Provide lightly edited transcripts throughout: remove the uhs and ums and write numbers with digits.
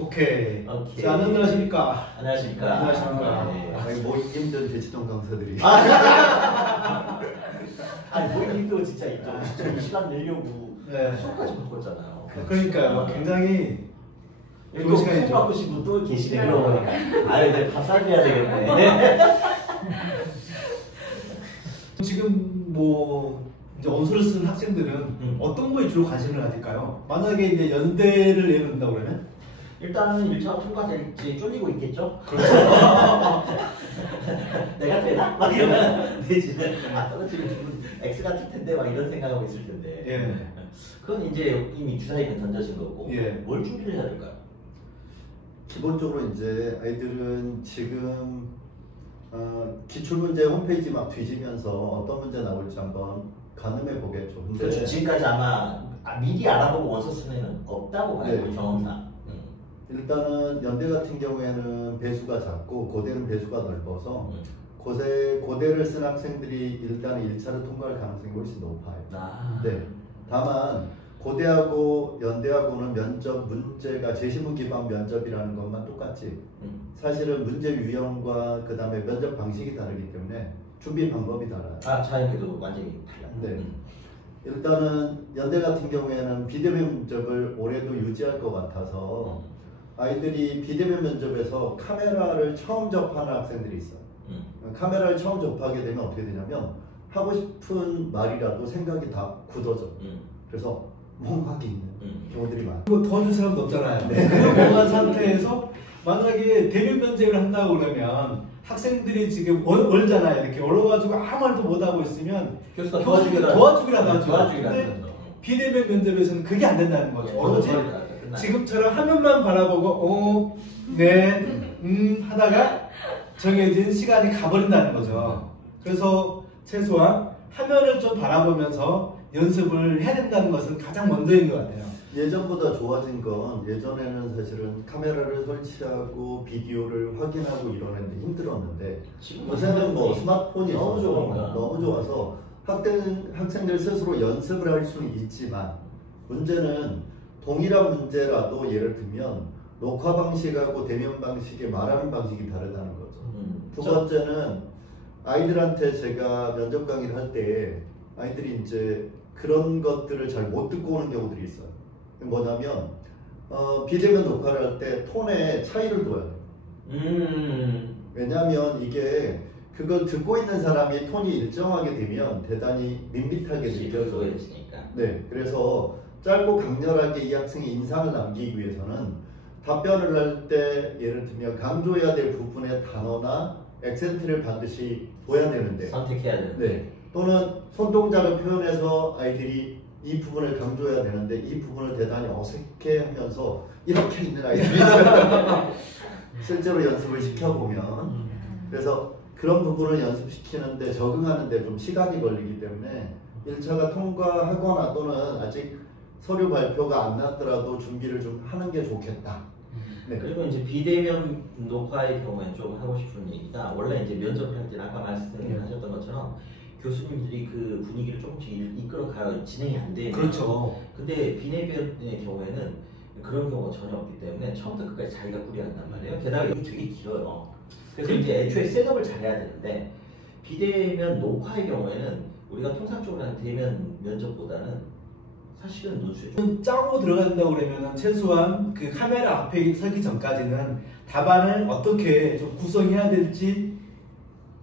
오케이. 오케이. 자, 안녕하십니까. 안녕하십니까. 안녕하십니까. 네. 아니 뭐 힘든 대치동 강사들이 아니 모임도 진짜 있죠. 진짜 이 시간 내려고 네. 수업까지 바꿨잖아요. 그러니까요. 굉장히 또 좋은 시간이죠. 수업 바꾸신 분 또 계시네. 그러고 보니까. 아유, 내가 밥 사줘야 되겠네. 지금 뭐 이제 원서를 쓰는 학생들은 어떤 거에 주로 관심을 가질까요? 만약에 이제 연대를 예를 든다고 그러면? 일단은 1차가 통과될지 쫄리고 있겠죠? 그렇죠. 내가 되나? 막 이러면 되지. 아, 떨어지면 X 같을 텐데 막 이런 생각하고 있을 텐데. 예. 그건 이제 이미 주사위는 던져진 거고. 예. 뭘 준비를 해야 될까요? 기본적으로 이제 아이들은 지금 기출문제 홈페이지 막 뒤지면서 어떤 문제 나올지 한번 가늠해 보겠죠. 근데 그렇죠. 지금까지 아마 미리 알아보고 원서 쓰는 애는 없다고 봐요. 네. 우리 경험상. 일단은 연대 같은 경우에는 배수가 작고 고대는 배수가 넓어서 고대를 쓴 학생들이 일단은 1차를 통과할 가능성이 훨씬 높아요. 아. 네. 다만 고대하고 연대하고는 면접 문제가 제시문 기반 면접이라는 것만 똑같지 사실은 문제 유형과 그 다음에 면접 방식이 다르기 때문에 준비 방법이 달라요. 아, 자연계도 완전히 달라요. 네. 일단은 연대 같은 경우에는 비대면 면접을 올해도 유지할 것 같아서 아이들이 비대면 면접에서 카메라를 처음 접하는 학생들이 있어요. 카메라를 처음 접하게 되면 어떻게 되냐면 하고 싶은 말이라도 생각이 다 굳어져. 그래서 멍하게 있는 경우들이 많아요. 그거 도와줄 사람도 없잖아요. 그런 멍한 상태에서 만약에 대면 면접을 한다고 그러면 학생들이 지금 얼잖아요. 이렇게 얼어가지고 아무 말도 못하고 있으면 교수가 도와주기라도 하죠. 도와주기라도 근데 하죠. 비대면 면접에서는 그게 안 된다는 거죠. 오로지 지금처럼 화면만 바라보고 네, 하다가 정해진 시간이 가버린다는 거죠. 그래서 최소한 화면을 좀 바라보면서 연습을 해야 된다는 것은 가장 먼저인 것 같아요. 예전보다 좋아진 건 예전에는 사실은 카메라를 설치하고 비디오를 확인하고 이러는데 힘들었는데 요새는 뭐 스마트폰이 너무 있어서 좋으니까. 너무 좋아서 학생들 스스로 연습을 할 수는 있지만 문제는 동일한 문제라도 예를 들면 녹화 방식하고 대면 방식의 말하는 방식이 다르다는 거죠. 두 번째는 아이들한테 제가 면접 강의를 할 때 아이들이 이제 그런 것들을 잘 못 듣고 오는 경우들이 있어요. 뭐냐면 비대면 녹화를 할 때 톤에 차이를 둬야 돼요. 왜냐하면 이게 그걸 듣고 있는 사람이 톤이 일정하게 되면 대단히 밋밋하게 느껴져요. 네, 그래서 짧고 강렬하게 이 학생의 인상을 남기기 위해서는 답변을 할 때 예를 들면 강조해야 될 부분의 단어나 액센트를 반드시 둬야 되는데 선택해야 되는데 네, 또는 손동작을 표현해서 아이들이 이 부분을 강조해야 되는데 이 부분을 대단히 어색해하면서 이렇게 있는 아이들이 있어요. 실제로 연습을 시켜보면 그래서 그런 부분을 연습시키는데 적응하는데 좀 시간이 걸리기 때문에 1차가 통과하거나 또는 아직 서류 발표가 안 났더라도 준비를 좀 하는 게 좋겠다. 네. 그리고 이제 비대면 녹화의 경우에는 좀 하고 싶은 얘기가 원래 이제 면접을 할 때는 아까 말씀하셨던 것처럼 교수님들이 그 분위기를 조금씩 이끌어가야 진행이 안 되는. 그렇죠. 근데 비대면의 경우에는 그런 경우가 전혀 없기 때문에 처음부터 끝까지 자기가 꾸려야 한단 말이에요. 게다가 여기 되게 길어요. 그래서 이제 애초에 셋업을 잘해야 되는데 비대면 녹화의 경우에는 우리가 통상적으로 하는 대면 면접보다는 사실은 눈수죠. 짜고 들어가야 된다고 그러면 최소한 그 카메라 앞에 서기 전까지는 답안을 어떻게 좀 구성해야 될지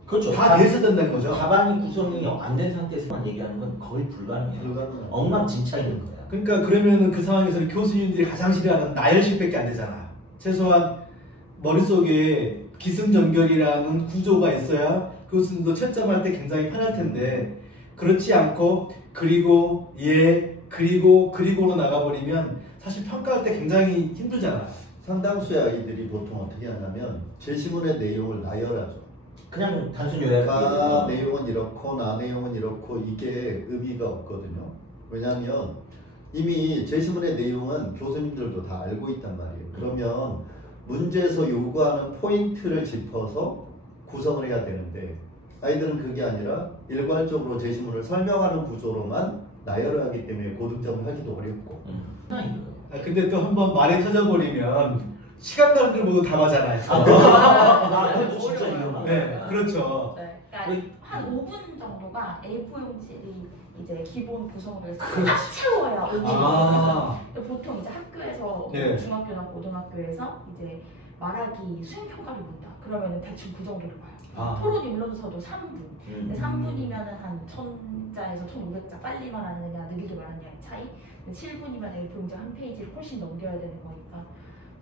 그렇죠. 다 돼서 된다는 거죠. 답안이 구성이 안 된 상태에서만 얘기하는 건 거의 불가능해요. 엉망진창인 거야. 그러니까 그러면은 그 상황에서는 교수님들이 가장 싫어하는 나열식밖에 안 되잖아. 최소한 머릿속에 기승전결이라는 구조가 있어야 교수님도 채점할 때 굉장히 편할 텐데 그렇지 않고 그리고 그리고로 나가버리면 사실 평가할 때 굉장히 힘들잖아. 상당수의 아이들이 보통 어떻게 하냐면 제시문의 내용을 나열하죠. 그냥 단순 요약. 나 내용은 이렇고 나 내용은 이렇고 이게 의미가 없거든요. 왜냐하면 이미 제시문의 내용은 교수님들도 다 알고 있단 말이에요. 그러면 문제에서 요구하는 포인트를 짚어서 구성을 해야 되는데 아이들은 그게 아니라 일괄적으로 제시문을 설명하는 구조로만 나열을 하기 때문에 고득점을 하기도 어렵고 근데 또 한번 말이 터져버리면 시간 가는 걸 보고 답하잖아요. 그것도 진짜 위험하다. 네, 그렇죠. 네, 그러니까 한 5분 정도가 A4 용지를 이제 기본 구성으로 해서 그렇지. 딱 채워야 5분. 아, 보통 이제 학교에서 네. 중학교나 고등학교에서 이제 말하기 수행 평가를 본다. 그러면은 대충 그 정도를 봐요. 아. 토론 일러서도 3분. 근데 3분이면은 한 1000자에서 1500자 빨리 말하느냐 느리게 말하느냐의 차이. 7분이면 A4 용지 한 페이지를 훨씬 넘겨야 되는 거니까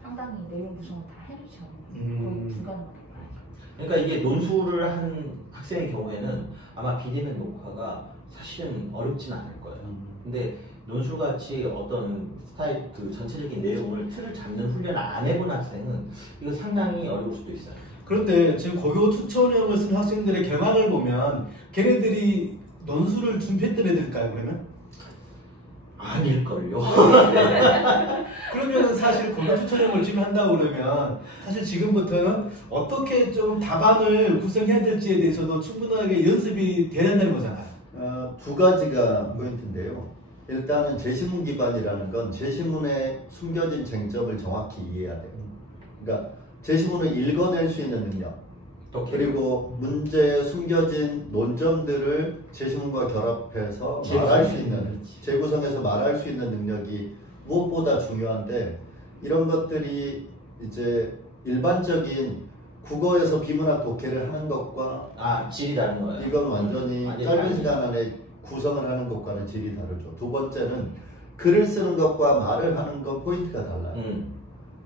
상당히 내용 구성을 다 해놓지 않는 거의 불가능하다고 봐야죠. 그러니까 이게 논술을 한 학생의 경우에는 아마 비대면 녹화가 사실은 어렵지는 않을 거예요. 근데 논술같이 어떤 스타일 그 전체적인 내용을 틀을 잡는 훈련을 안 해본 학생은 이거 상당히 어려울 수도 있어요. 그런데 지금 고교 추천형을 쓴 학생들의 경향을 보면 걔네들이 논술을 준비했던 애들일까요, 그러면? 아닐걸요. 그러면 사실 고교 추천형을 지금 한다고 그러면 사실 지금부터는 어떻게 좀 답안을 구성해야 될지에 대해서도 충분하게 연습이 돼야 된다는 거잖아요. 두 가지가 포인트인데요. 일단은 제시문 기반이라는 건 제시문에 숨겨진 쟁점을 정확히 이해해야 돼요. 그러니까 제시문을 읽어낼 수 있는 능력, 그리고 문제에 숨겨진 논점들을 제시문과 결합해서 말할 수 있는, 재구성해서 말할 수 있는 능력이 무엇보다 중요한데, 이런 것들이 이제 일반적인 국어에서 비문학 독해를 하는 것과 질이 다른 거예요. 이건 완전히 완전히 짧은 다르죠. 시간 안에 구성을 하는 것과는 질이 다르죠. 두 번째는 글을 쓰는 것과 말을 하는 것 포인트가 달라요.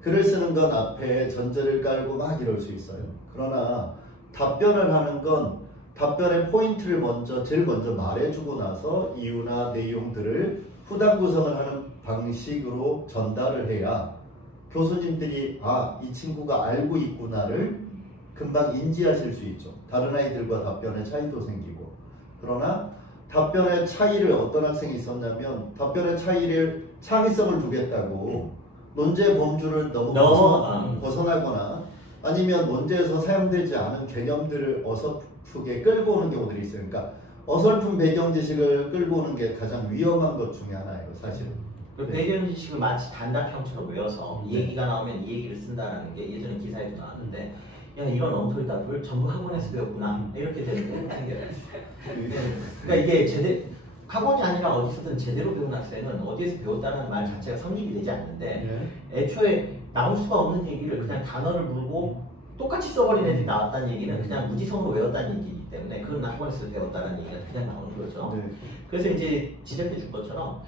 글을 쓰는 건 앞에 전제를 깔고 막 이럴 수 있어요. 그러나 답변을 하는 건 답변의 포인트를 제일 먼저 말해주고 나서 이유나 내용들을 후단 구성을 하는 방식으로 전달을 해야 교수님들이 이 친구가 알고 있구나를 금방 인지하실 수 있죠. 다른 아이들과 답변의 차이도 생기고. 그러나 답변의 차이를 어떤 학생이 있었냐면 답변의 차이를 창의성을 두겠다고 논제의 범주를 너무 벗어나거나 아니면 논제에서 사용되지 않은 개념들을 어설프게 끌고 오는 경우들이 있어요. 그러니까 어설픈 배경 지식을 끌고 오는 게 가장 위험한 것 중에 하나예요, 사실은. 배경 지식을 마치 단답형처럼 외워서 이 얘기가 나오면 이 얘기를 쓴다라는 게 예전에 기사에도 나왔는데, 야 이런 엉터리 답을 전부 학원에서 배웠구나 이렇게 되는 게 생겨요. 그러니까 이게 학원이 아니라 어디서든 제대로 배운 학생은 어디에서 배웠다는 말 자체가 성립이 되지 않는데, 애초에 나올 수가 없는 얘기를 그냥 단어를 물고 똑같이 써버린 애들이 나왔다는 얘기는 그냥 무지성으로 외웠다는 얘기이기 때문에 그건 학원에서 배웠다는 얘기가 그냥 나오는 거죠. 그래서 이제 지적해 준 것처럼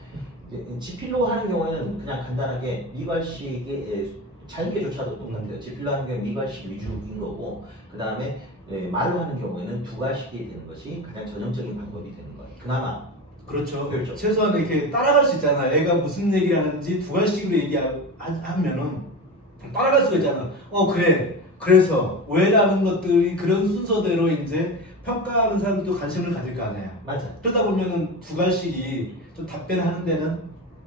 지필로 하는 경우에는 그냥 간단하게 미괄식의 자기계조차도 똑같아요. 지필로 하는 경우에 미괄식 위주인 거고, 그 다음에 말로 하는 경우에는 두괄식이 되는 것이 가장 전형적인 방법이 되는 거예요. 그나마 그렇죠. 그렇죠. 최소한 이렇게 따라갈 수 있잖아. 애가 무슨 얘기를 하는지 두괄식으로 얘기하면은 따라갈 수가 있잖아. 그래. 그래서 왜라는 것들이 그런 순서대로 이제 평가하는 사람들도 관심을 가질 거 아니에요. 맞아. 그러다 보면은 두괄식이 좀 답변하는 데는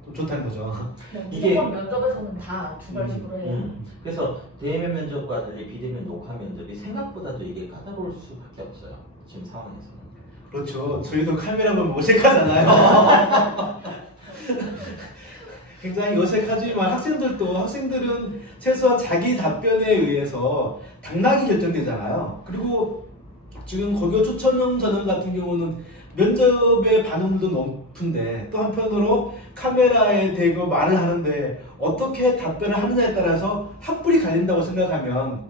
좀 좋다는 거죠. 이게 이번 면접에서는 다 두괄식으로 해요. 그래서 대면 면접과 달리 비대면 녹화 면접이 생각보다도 이게 까다로울 수밖에 없어요. 지금 상황에서는. 그렇죠. 저희도 카메라 보면 어색하잖아요. 굉장히 어색하지만 학생들은 최소한 자기 답변에 의해서 당락이 결정되잖아요. 그리고 지금 고교 추천형 전형 같은 경우는 면접의 반응도 높은데 또 한편으로 카메라에 대고 말을 하는데 어떻게 답변을 하느냐에 따라서 학불이 갈린다고 생각하면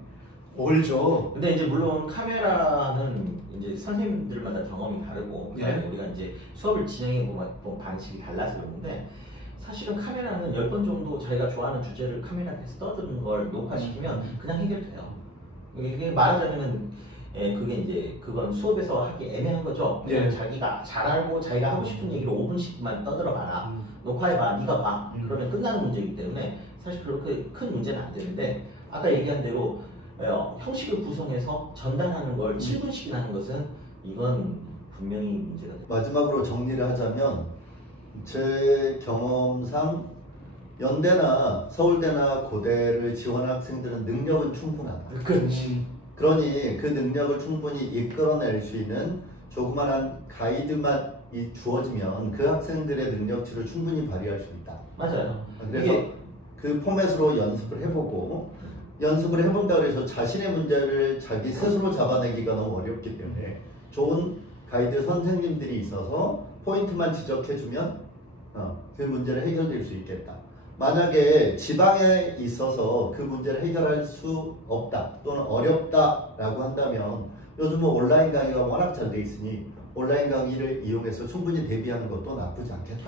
옳죠. 근데 이제 물론 카메라는 이제 선생님들마다 경험이 다르고 우리가 이제 수업을 진행해 본 방식이 달라서 그런데, 사실은 카메라는 10번 정도 자기가 좋아하는 주제를 카메라 앞에서 떠드는 걸 녹화시키면 그냥 해결돼요. 이게 말하자면 그건 수업에서 하기 애매한 거죠. 그냥 자기가 잘 알고 자기가 하고 싶은 얘기를 5분씩만 떠들어 봐라. 녹화해봐, 네가 봐. 그러면 끝나는 문제이기 때문에 사실 그렇게 큰 문제는 안 되는데, 아까 얘기한 대로 형식을 구성해서 전달하는 걸 7분씩이나 하는 것은 이건 분명히 문제가 됩니다. 마지막으로 정리를 하자면 제 경험상 연대나 서울대나 고대를 지원한 학생들은 능력은 충분하다. 그렇지. 그러니 그 능력을 충분히 이끌어낼 수 있는 조그만한 가이드만 주어지면 그 학생들의 능력치를 충분히 발휘할 수 있다. 맞아요. 그래서 그 포맷으로 연습을 해보고 연습을 해본다고 해서 자신의 문제를 자기 스스로 잡아내기가 너무 어렵기 때문에 좋은 가이드 선생님들이 있어서 포인트만 지적해주면 그 문제를 해결될 수 있겠다. 만약에 지방에 있어서 그 문제를 해결할 수 없다 또는 어렵다라고 한다면 요즘 뭐 온라인 강의가 워낙 잘 돼 있으니 온라인 강의를 이용해서 충분히 대비하는 것도 나쁘지 않겠다.